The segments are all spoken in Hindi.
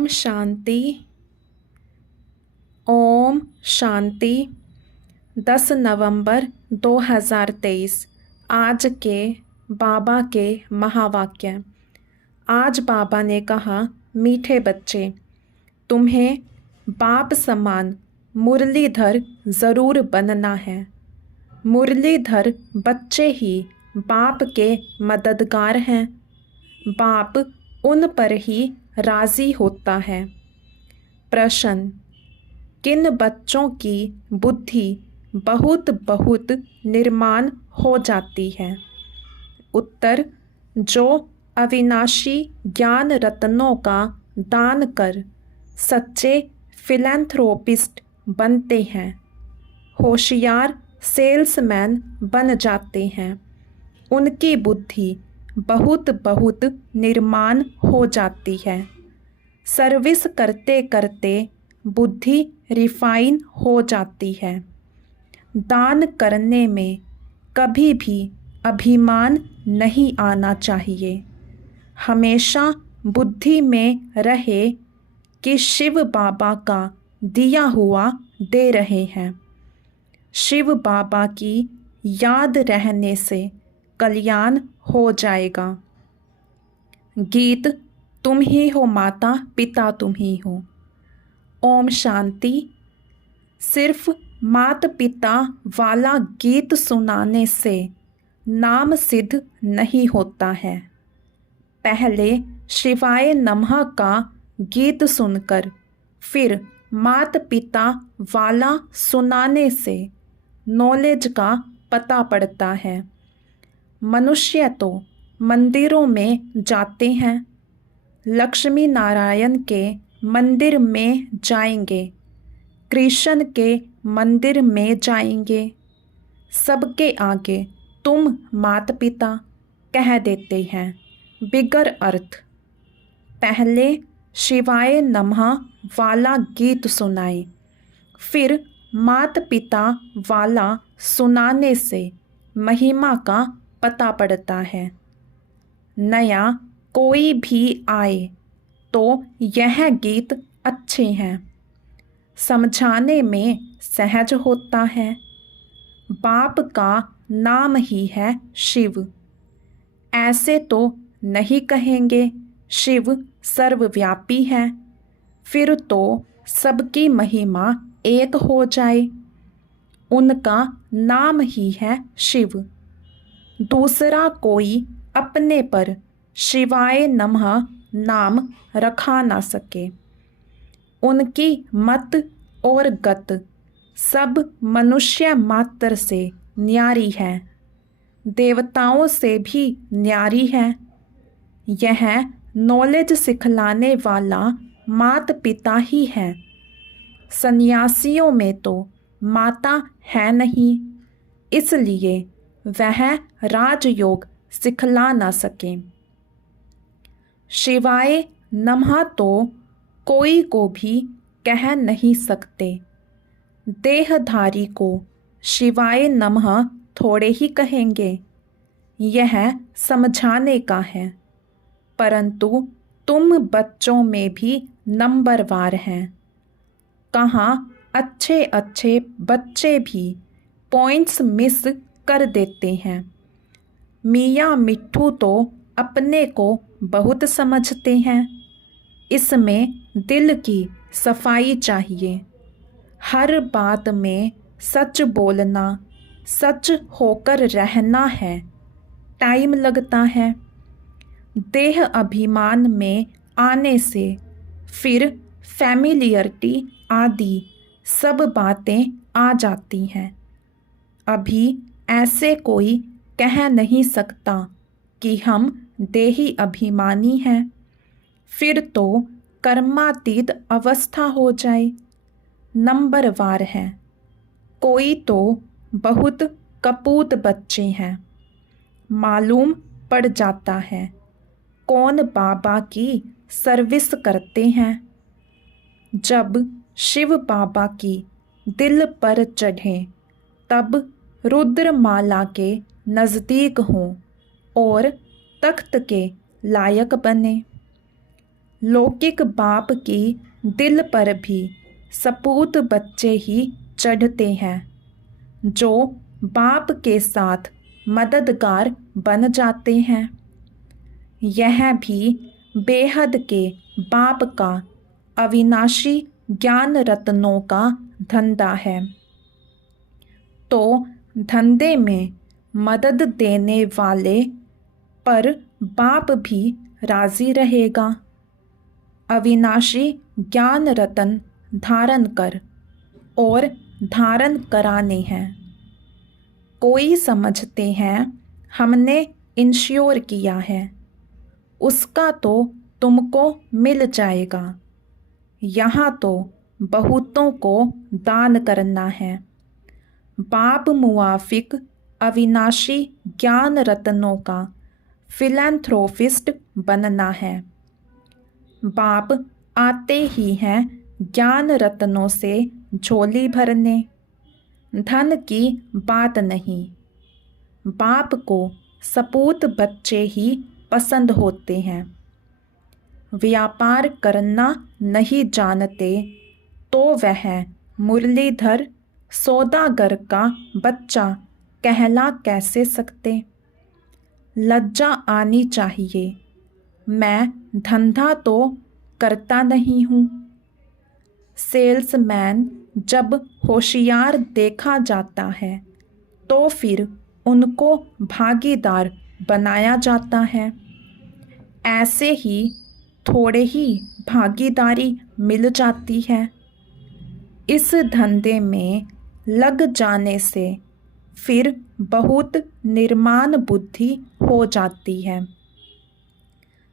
ओम शांति। ओम शांति। 10 नवंबर 2023 आज के बाबा के महावाक्य। आज बाबा ने कहा, मीठे बच्चे, तुम्हें बाप समान मुरलीधर ज़रूर बनना है। मुरलीधर बच्चे ही बाप के मददगार हैं। बाप उन पर ही राज़ी होता है। प्रश्न, किन बच्चों की बुद्धि बहुत बहुत निर्माण हो जाती है? उत्तर, जो अविनाशी ज्ञान रत्नों का दान कर सच्चे फिलैंथ्रोपिस्ट बनते हैं, होशियार सेल्समैन बन जाते हैं, उनकी बुद्धि बहुत बहुत निर्माण हो जाती है। सर्विस करते करते बुद्धि रिफाइन हो जाती है। दान करने में कभी भी अभिमान नहीं आना चाहिए। हमेशा बुद्धि में रहे कि शिव बाबा का दिया हुआ दे रहे हैं। शिव बाबा की याद रहने से कल्याण हो जाएगा। गीत, तुम ही हो माता, पिता तुम ही हो। ओम शांति। सिर्फ माता पिता वाला गीत सुनाने से नाम सिद्ध नहीं होता है। पहले शिवाय नमः का गीत सुनकर फिर माता पिता वाला सुनाने से नॉलेज का पता पड़ता है। मनुष्य तो मंदिरों में जाते हैं, लक्ष्मी नारायण के मंदिर में जाएंगे, कृष्ण के मंदिर में जाएंगे, सबके आगे तुम माता पिता कह देते हैं बिगर अर्थ। पहले शिवाय नमः वाला गीत सुनाए, फिर माता पिता वाला सुनाने से महिमा का पता पड़ता है। नया कोई भी आए तो यह गीत अच्छे हैं, समझाने में सहज होता है। बाप का नाम ही है शिव। ऐसे तो नहीं कहेंगे शिव सर्वव्यापी है, फिर तो सबकी महिमा एक हो जाए। उनका नाम ही है शिव। दूसरा कोई अपने पर शिवाय नमः नाम रखा ना सके। उनकी मत और गत सब मनुष्य मात्र से न्यारी है, देवताओं से भी न्यारी है। यह नॉलेज सिखलाने वाला माता पिता ही है। सन्यासियों में तो माता है नहीं, इसलिए वह राजयोग सिखला ना सके। शिवाय नमः तो कोई को भी कह नहीं सकते। देहधारी को शिवाय नमः थोड़े ही कहेंगे, यह समझाने का है। परंतु तुम बच्चों में भी नंबरवार हैं। कहाँ अच्छे अच्छे बच्चे भी पॉइंट्स मिस कर देते हैं। मियाँ मिट्ठू तो अपने को बहुत समझते हैं। इसमें दिल की सफाई चाहिए। हर बात में सच बोलना, सच होकर रहना है। टाइम लगता है। देह अभिमान में आने से फिर फैमिलियरिटी आदि सब बातें आ जाती हैं। अभी ऐसे कोई कह नहीं सकता कि हम देही अभिमानी हैं, फिर तो कर्मातीत अवस्था हो जाए। नंबरवार है। कोई तो बहुत कपूत बच्चे हैं। मालूम पड़ जाता है कौन बाबा की सर्विस करते हैं। जब शिव बाबा की दिल पर चढ़े तब रुद्रमाला के नज़दीक हों और तख्त के लायक बने। लौकिक बाप की दिल पर भी सपूत बच्चे ही चढ़ते हैं, जो बाप के साथ मददगार बन जाते हैं। यह भी बेहद के बाप का अविनाशी ज्ञान रत्नों का धंधा है। तो धंधे में मदद देने वाले पर बाप भी राजी रहेगा। अविनाशी ज्ञान रतन धारण कर और धारण कराने हैं। कोई समझते हैं हमने इंश्योर किया है, उसका तो तुमको मिल जाएगा। यहाँ तो बहुतों को दान करना है। बाप मुआफिक अविनाशी ज्ञान रत्नों का फिलैंथ्रोपिस्ट बनना है। बाप आते ही हैं ज्ञान रत्नों से झोली भरने, धन की बात नहीं। बाप को सपूत बच्चे ही पसंद होते हैं। व्यापार करना नहीं जानते तो वह मुरलीधर सौदागर का बच्चा कहला कैसे सकते। लज्जा आनी चाहिए। मैं धंधा तो करता नहीं हूँ। सेल्समैन जब होशियार देखा जाता है तो फिर उनको भागीदार बनाया जाता है। ऐसे ही थोड़े ही भागीदारी मिल जाती है। इस धंधे में लग जाने से फिर बहुत निर्माण बुद्धि हो जाती है।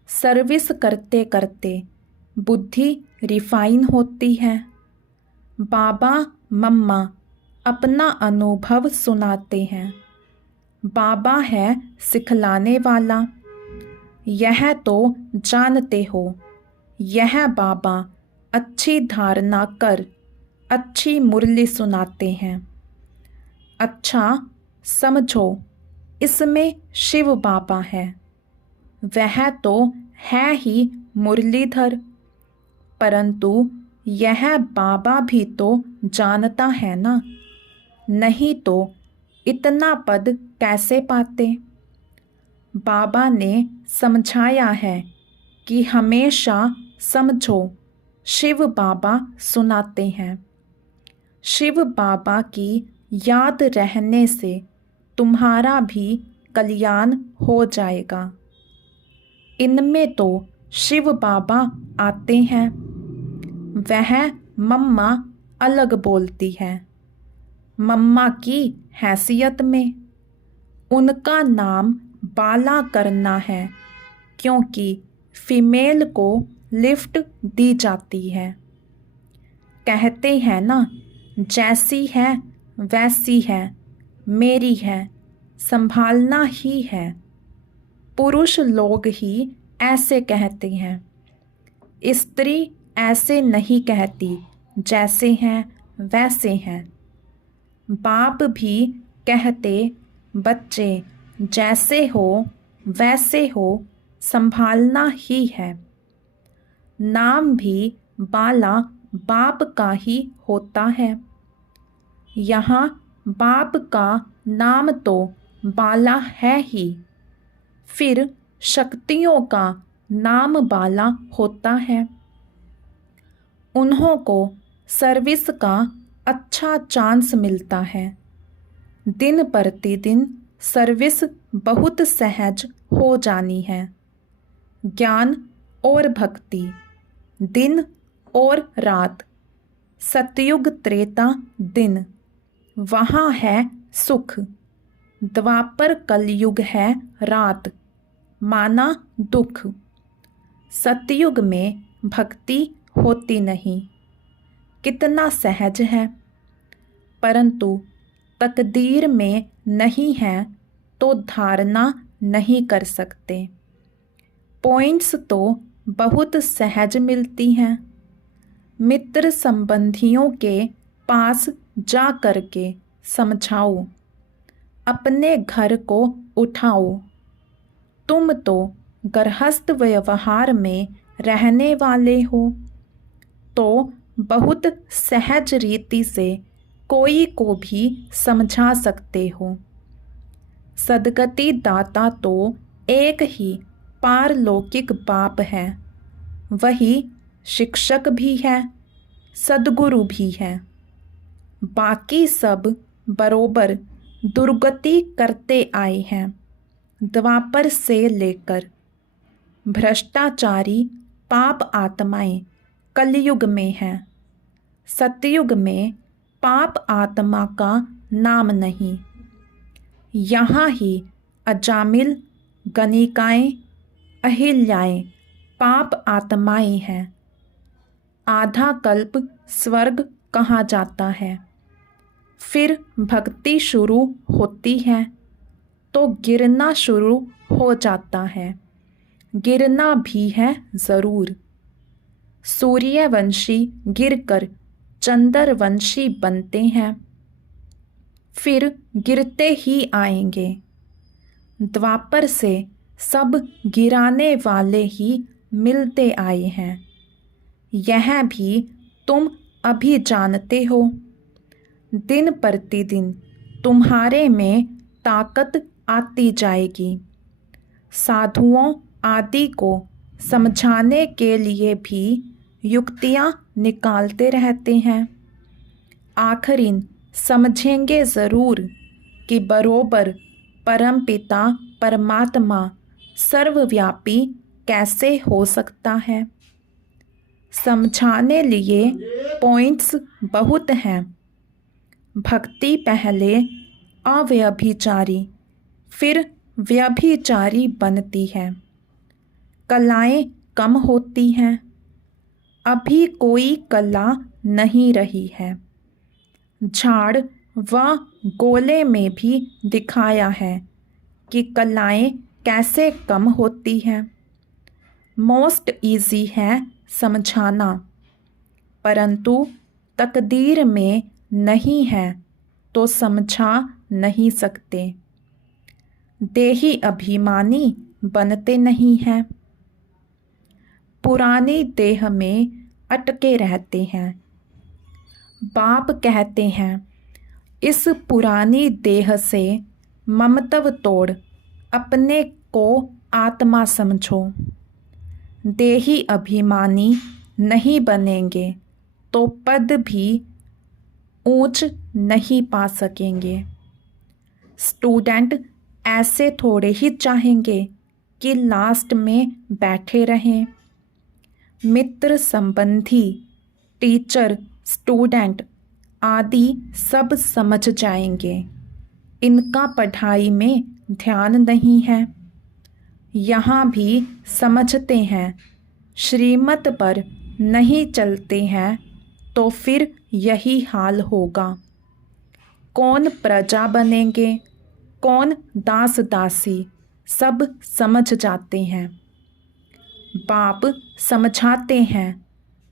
सर्विस करते करते बुद्धि रिफाइन होती है। बाबा मम्मा अपना अनुभव सुनाते हैं। बाबा है सिखलाने वाला। यह तो जानते हो, यह बाबा अच्छी धारणा कर अच्छी मुरली सुनाते हैं। अच्छा समझो, इसमें शिव बाबा है। वह तो है ही मुरलीधर, परंतु यह बाबा भी तो जानता है ना, नहीं तो इतना पद कैसे पाते। बाबा ने समझाया है कि हमेशा समझो शिव बाबा सुनाते हैं। शिव बाबा की याद रहने से तुम्हारा भी कल्याण हो जाएगा। इनमें तो शिव बाबा आते हैं। वह मम्मा अलग बोलती है। मम्मा की हैसियत में उनका नाम बाला करना है, क्योंकि फीमेल को लिफ्ट दी जाती है। कहते हैं ना, जैसी है वैसी है, मेरी है, संभालना ही है। पुरुष लोग ही ऐसे कहते हैं। स्त्री ऐसे नहीं कहती, जैसे हैं वैसे हैं। बाप भी कहते, बच्चे जैसे हो वैसे हो, संभालना ही है। नाम भी बाला बाप का ही होता है। यहाँ बाप का नाम तो बाला है ही, फिर शक्तियों का नाम बाला होता है। उन्हों को सर्विस का अच्छा चांस मिलता है। दिन प्रतिदिन सर्विस बहुत सहज हो जानी है। ज्ञान और भक्ति, दिन और रात, सतयुग त्रेता दिन, वहाँ है सुख। द्वापर कलयुग है रात, माना दुख। सतयुग में भक्ति होती नहीं, कितना सहज है। परंतु तकदीर में नहीं है तो धारणा नहीं कर सकते। पॉइंट्स तो बहुत सहज मिलती हैं। मित्र संबंधियों के पास जा कर के समझाओ, अपने घर को उठाओ। तुम तो गृहस्थ व्यवहार में रहने वाले हो तो बहुत सहज रीति से कोई को भी समझा सकते हो। सद्गति दाता तो एक ही पारलौकिक बाप है, वही शिक्षक भी है, सद्गुरु भी है। बाकी सब बरोबर दुर्गति करते आए हैं द्वापर से लेकर। भ्रष्टाचारी पाप आत्माएं कलयुग में हैं, सतयुग में पाप आत्मा का नाम नहीं। यहाँ ही अजामिल, गणिकाएं, अहिल्याएं पाप आत्माएं हैं। आधा कल्प स्वर्ग कहा जाता है, फिर भक्ति शुरू होती है तो गिरना शुरू हो जाता है। गिरना भी है ज़रूर। सूर्यवंशी गिरकर चंद्रवंशी बनते हैं, फिर गिरते ही आएंगे। द्वापर से सब गिराने वाले ही मिलते आए हैं, यह भी तुम अभी जानते हो। दिन प्रतिदिन तुम्हारे में ताकत आती जाएगी। साधुओं आदि को समझाने के लिए भी युक्तियाँ निकालते रहते हैं। आखिरीन समझेंगे ज़रूर कि बरोबर परमपिता परमात्मा सर्वव्यापी कैसे हो सकता है। समझाने लिए पॉइंट्स बहुत हैं। भक्ति पहले अव्यभिचारी फिर व्यभिचारी बनती है। कलाएं कम होती हैं, अभी कोई कला नहीं रही है। झाड़ व गोले में भी दिखाया है कि कलाएं कैसे कम होती हैं। मोस्ट इजी है समझाना, परंतु तकदीर में नहीं है तो समझा नहीं सकते। देही अभिमानी बनते नहीं हैं, पुरानी देह में अटके रहते हैं। बाप कहते हैं इस पुरानी देह से ममत्व तोड़ अपने को आत्मा समझो। देही अभिमानी नहीं बनेंगे तो पद भी ऊंच नहीं पा सकेंगे। स्टूडेंट ऐसे थोड़े ही चाहेंगे कि लास्ट में बैठे रहें। मित्र संबंधी, टीचर, स्टूडेंट आदि सब समझ जाएंगे। इनका पढ़ाई में ध्यान नहीं है। यहाँ भी समझते हैं, श्रीमत पर नहीं चलते हैं तो फिर यही हाल होगा। कौन प्रजा बनेंगे, कौन दास दासी, सब समझ जाते हैं। बाप समझाते हैं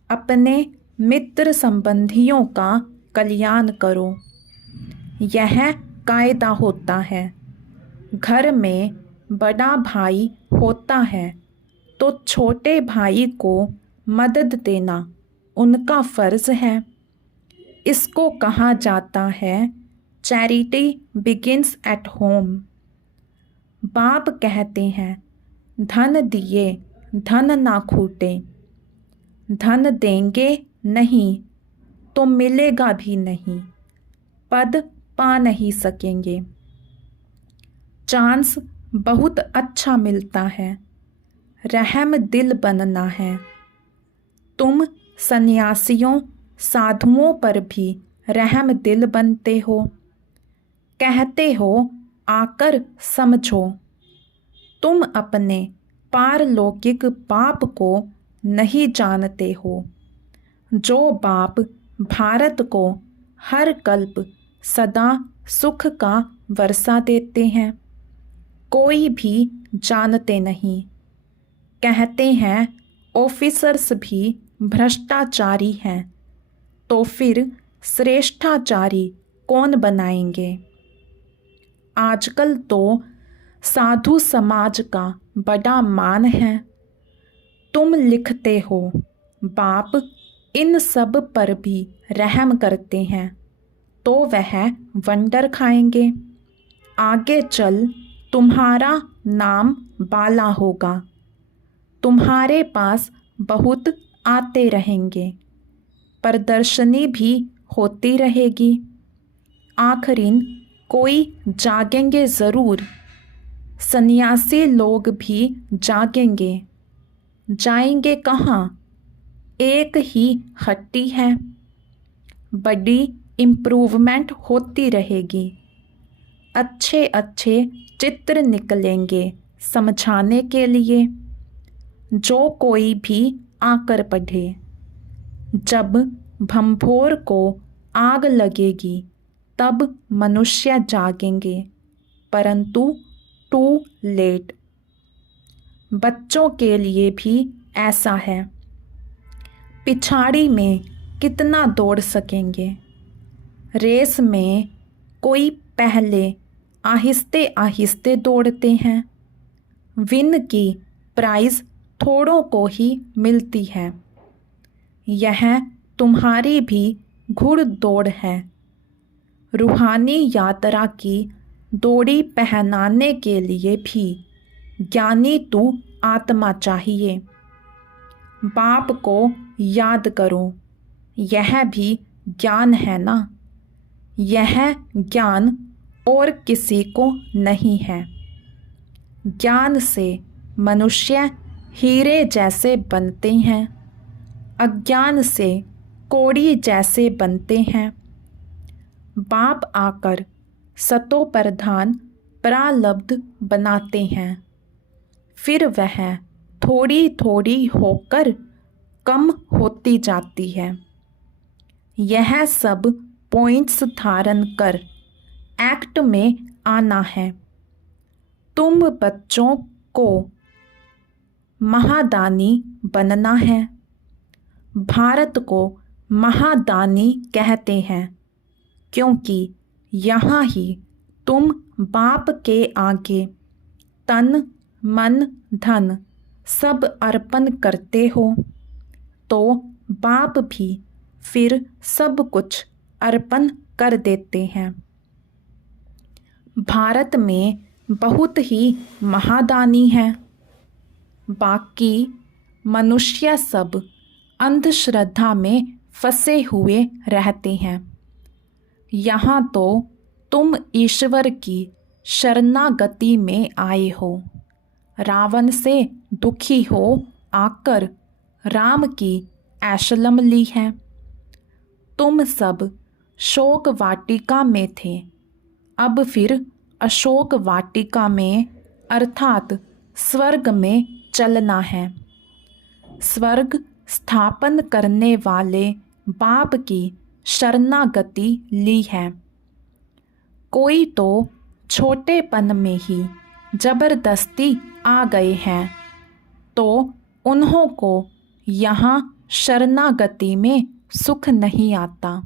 अपने मित्र संबंधियों का कल्याण करो। यह कायदा होता है। घर में बड़ा भाई होता है तो छोटे भाई को मदद देना उनका फ़र्ज़ है। इसको कहा जाता है चैरिटी बिगिंस एट होम। बाप कहते हैं धन दिए धन ना खूटे। धन देंगे नहीं तो मिलेगा भी नहीं, पद पा नहीं सकेंगे। चांस बहुत अच्छा मिलता है, रहम दिल बनना है। तुम सन्यासियों साधुओं पर भी रहम दिल बनते हो। कहते हो आकर समझो। तुम अपने पारलौकिक बाप को नहीं जानते हो, जो बाप भारत को हर कल्प सदा सुख का वर्षा देते हैं। कोई भी जानते नहीं। कहते हैं ऑफिसर्स भी भ्रष्टाचारी हैं, तो फिर श्रेष्ठाचारी कौन बनाएंगे। आजकल तो साधु समाज का बड़ा मान है। तुम लिखते हो, बाप इन सब पर भी रहम करते हैं तो वह वंडर खाएंगे। आगे चल तुम्हारा नाम बाला होगा, तुम्हारे पास बहुत आते रहेंगे, प्रदर्शनी भी होती रहेगी। आखिरीन कोई जागेंगे ज़रूर, सन्यासी लोग भी जागेंगे। जाएंगे कहाँ? एक ही हट्टी है, बड़ी इम्प्रूवमेंट होती रहेगी। अच्छे अच्छे चित्र निकलेंगे समझाने के लिए, जो कोई भी आकर पढ़े। जब भंभोर को आग लगेगी तब मनुष्य जागेंगे, परंतु टू लेट। बच्चों के लिए भी ऐसा है, पिछाड़ी में कितना दौड़ सकेंगे। रेस में कोई पहले आहिस्ते आहिस्ते दौड़ते हैं, विन की प्राइज़ थोड़ों को ही मिलती है। यह तुम्हारी भी घुड़ दौड़ है। रूहानी यात्रा की दौड़ी पहनाने के लिए भी ज्ञानी तू आत्मा चाहिए। बाप को याद करो, यह भी ज्ञान है ना। यह ज्ञान और किसी को नहीं है। ज्ञान से मनुष्य हीरे जैसे बनते हैं, अज्ञान से कोड़ी जैसे बनते हैं। बाप आकर सतो प्रधान प्रालब्ध बनाते हैं, फिर वह थोड़ी थोड़ी होकर कम होती जाती है। यह सब पॉइंट्स धारण कर एक्ट में आना है। तुम बच्चों को महादानी बनना है। भारत को महादानी कहते हैं क्योंकि यहाँ ही तुम बाप के आगे तन मन धन सब अर्पण करते हो, तो बाप भी फिर सब कुछ अर्पण कर देते हैं। भारत में बहुत ही महादानी हैं, बाकी मनुष्य सब अंधश्रद्धा में फंसे हुए रहते हैं। यहाँ तो तुम ईश्वर की शरणागति में आए हो। रावण से दुखी हो आकर राम की ऐशलम ली है। तुम सब शोक वाटिका में थे, अब फिर अशोक वाटिका में अर्थात स्वर्ग में चलना है। स्वर्ग स्थापन करने वाले बाप की शरणागति ली है। कोई तो छोटेपन में ही जबरदस्ती आ गए हैं, तो उन्हों को यहाँ शरणागति में सुख नहीं आता,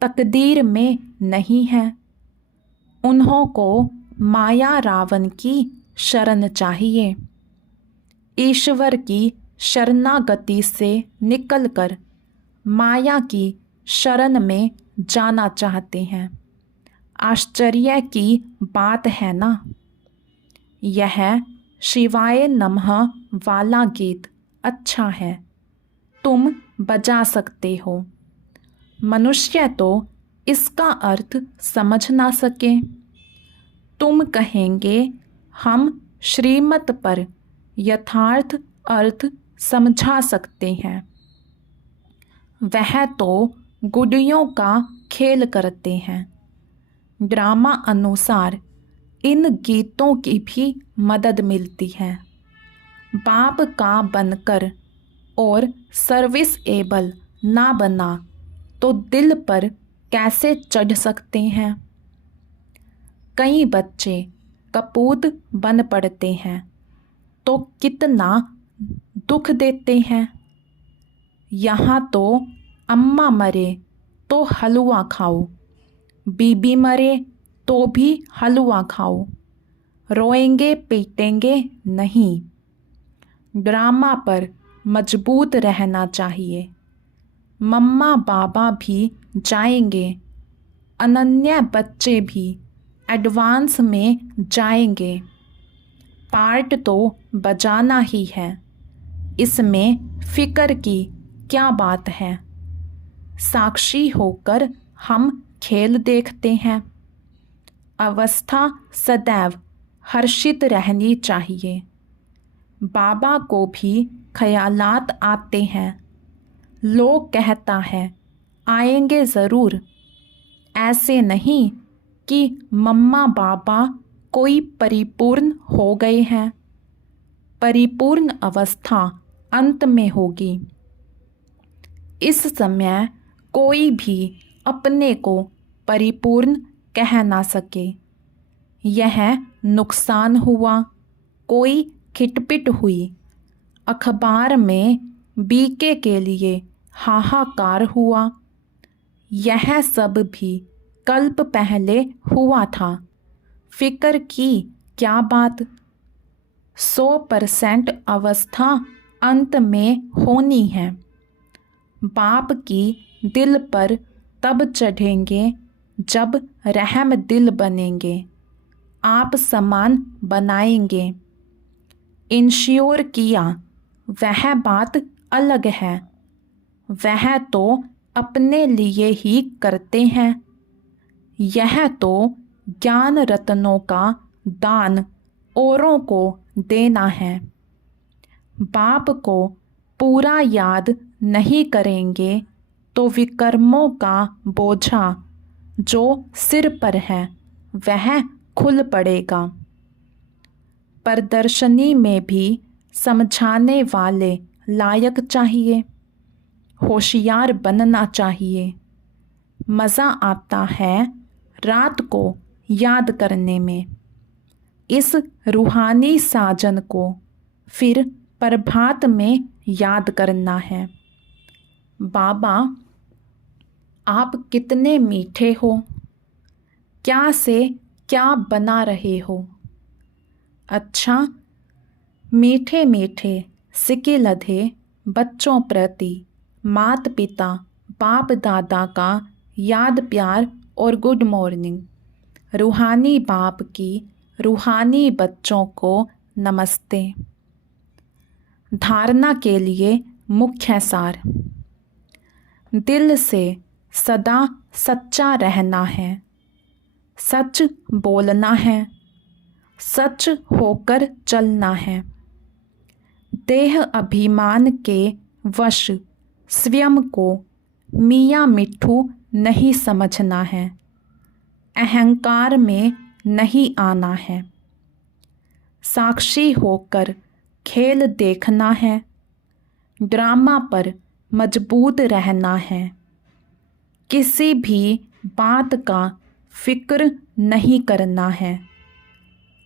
तकदीर में नहीं है। उन्हों को माया रावण की शरण चाहिए। ईश्वर की शरणागति से निकलकर माया की शरण में जाना चाहते हैं। आश्चर्य की बात है ना। यह शिवाय नमः वाला गीत अच्छा है, तुम बजा सकते हो। मनुष्य तो इसका अर्थ समझ ना सके। तुम कहेंगे हम श्रीमत पर यथार्थ अर्थ समझा सकते हैं। वह तो गुडियों का खेल करते हैं। ड्रामा अनुसार इन गीतों की भी मदद मिलती है। बाप का बनकर और सर्विस एबल ना बना तो दिल पर कैसे चढ़ सकते हैं। कई बच्चे कपूत बन पड़ते हैं तो कितना दुख देते हैं। यहाँ तो अम्मा मरे तो हलवा खाओ, बीबी मरे तो भी हलवा खाओ, रोएंगे पीटेंगे नहीं। ड्रामा पर मजबूत रहना चाहिए। मम्मा पापा भी जाएंगे, अनन्या बच्चे भी एडवांस में जाएंगे। पार्ट तो बजाना ही है, इसमें फिक्र की क्या बात है। साक्षी होकर हम खेल देखते हैं। अवस्था सदैव हर्षित रहनी चाहिए। बाबा को भी ख्यालात आते हैं। लोग कहता है आएंगे ज़रूर। ऐसे नहीं कि मम्मा पापा कोई परिपूर्ण हो गए हैं। परिपूर्ण अवस्था अंत में होगी। इस समय कोई भी अपने को परिपूर्ण कह ना सके। यह नुकसान हुआ, कोई खिटपिट हुई, अखबार में बीके के लिए हाहाकार हुआ। यह सब भी कल्प पहले हुआ था। फिक्र की क्या बात। 100% अवस्था अंत में होनी है। बाप की दिल पर तब चढ़ेंगे जब रहम दिल बनेंगे। आप समान बनाएंगे। इंश्योर किया, वह बात अलग है। वह तो अपने लिए ही करते हैं। यह तो ज्ञान रत्नों का दान औरों को देना है। बाप को पूरा याद नहीं करेंगे तो विकर्मों का बोझा जो सिर पर है वह खुल पड़ेगा। प्रदर्शनी में भी समझाने वाले लायक चाहिए। होशियार बनना चाहिए। मज़ा आता है रात को याद करने में। इस रूहानी साजन को फिर प्रभात में याद करना है। बाबा आप कितने मीठे हो, क्या से क्या बना रहे हो। अच्छा, मीठे मीठे सिके लधे बच्चों प्रति माता पिता बाप दादा का याद प्यार और गुड मॉर्निंग। रूहानी बाप की रूहानी बच्चों को नमस्ते। धारणा के लिए मुख्य सार। दिल से सदा सच्चा रहना है। सच बोलना है। सच होकर चलना है। देह अभिमान के वश स्वयं को मियाँ मिट्ठू नहीं समझना है। अहंकार में नहीं आना है। साक्षी होकर खेल देखना है। ड्रामा पर मजबूत रहना है। किसी भी बात का फिक्र नहीं करना है।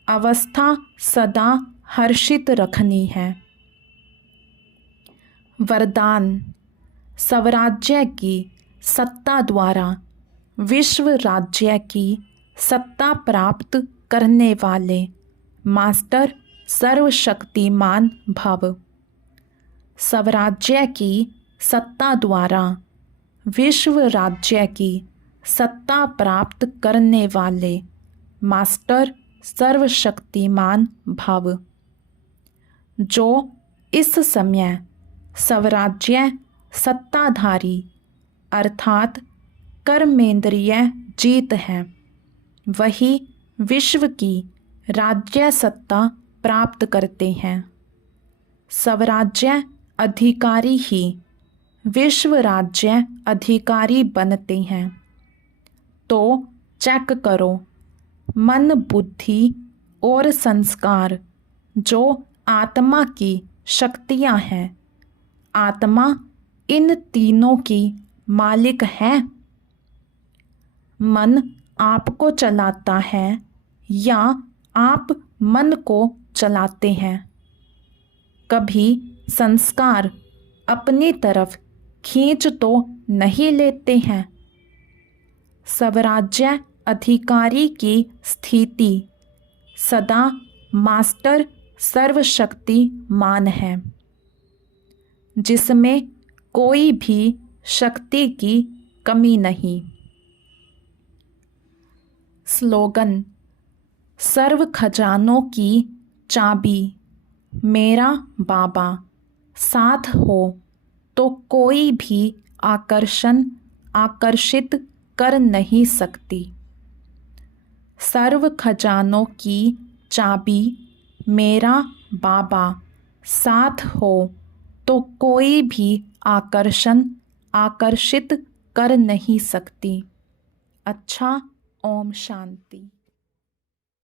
अवस्था सदा हर्षित रखनी है। वरदान। स्वराज्य की सत्ता द्वारा विश्व राज्य की सत्ता प्राप्त करने वाले मास्टर सर्वशक्तिमान भव। स्वराज्य की सत्ता द्वारा विश्व राज्य की सत्ता प्राप्त करने वाले मास्टर सर्वशक्तिमान भव। जो इस समय स्वराज्य सत्ताधारी अर्थात कर्मेंद्रिय जीत है, वही विश्व की राज्य सत्ता प्राप्त करते हैं। स्वराज्य अधिकारी ही विश्व राज्य अधिकारी बनते हैं। तो चेक करो, मन बुद्धि और संस्कार जो आत्मा की शक्तियाँ हैं, आत्मा इन तीनों की मालिक है। मन आपको चलाता है या आप मन को चलाते हैं। कभी संस्कार अपनी तरफ खींच तो नहीं लेते हैं। स्वराज्य अधिकारी की स्थिति सदा मास्टर सर्वशक्तिमान है, जिसमें कोई भी शक्ति की कमी नहीं। स्लोगन: सर्व खजानों की चाबी मेरा बाबा, साथ हो तो कोई भी आकर्षित कर नहीं सकती। सर्व खजानों की चाबी मेरा बाबा, साथ हो तो कोई भी आकर्षित कर नहीं सकती। अच्छा, ओम शांति।